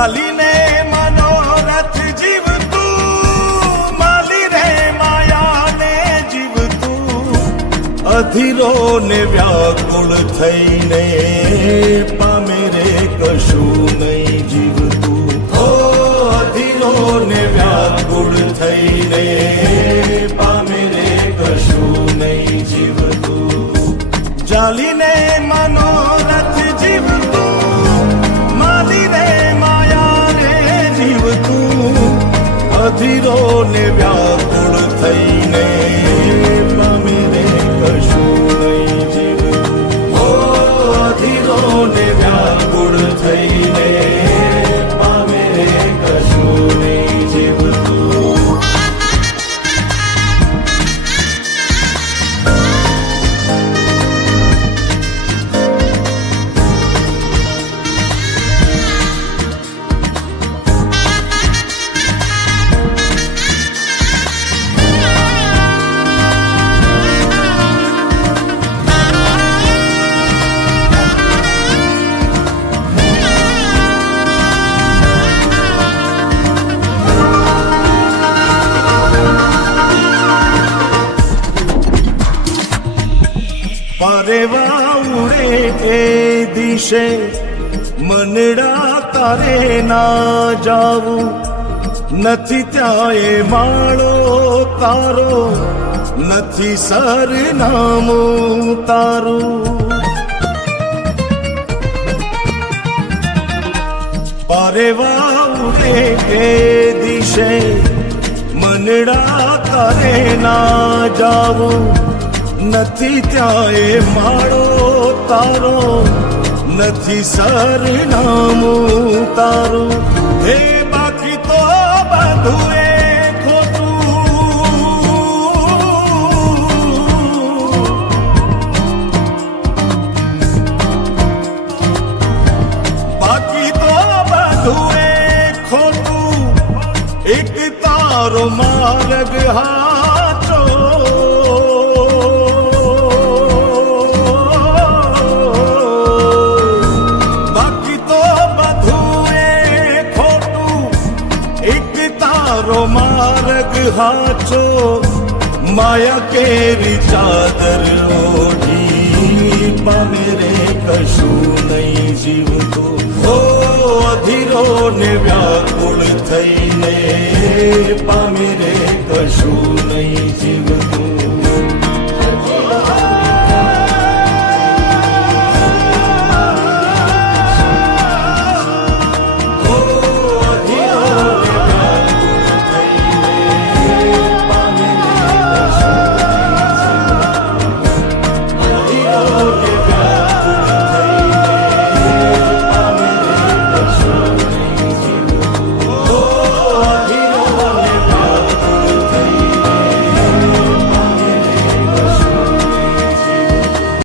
ચાલીને મનોરથ જીવતું, માલી રે માયાને જીવતું, અધીરો ને વ્યાકુળ થઈને પામે રે કશું નહીં જીવતું. ઓ અધીરો ને વ્યાકુળ થઈને પામે રે કશું નહીં જીવતું. ચાલીને મનોરથ જીવતું, માલી રે માયાને જીવતું, અધીરો ને વ્યાકુળ થઈને પામે રે કશું નહીં જીવતું. ઓ અધીરો ને વ્યાકુળ થઈને પામે રે કશું નહીં જીવતું. પરેવા ઉડે એ દિશે મનડા તારે ના જાવું, નથી ત્યાં એ માળો તારો, નથી સરનામું તારું. પરેવા ઉડે એ દિશે મનડા તારે ના જાવું, નથી ત્યાં એ માળો તારો, નથી સરનામું તારું. હે બાકી તો બધું એ ખોટું, બાકી તો બધું એ ખોટું, એક તારો માર્ગ હાચો. માર્ગ હાચો, માયા કેરી ચાદર ઓઢી પામે રે કશું નહીં જીવતું. ઓ અધીરો ને વ્યાકુળ થઈને પામે રે કશું નહીં જીવતું.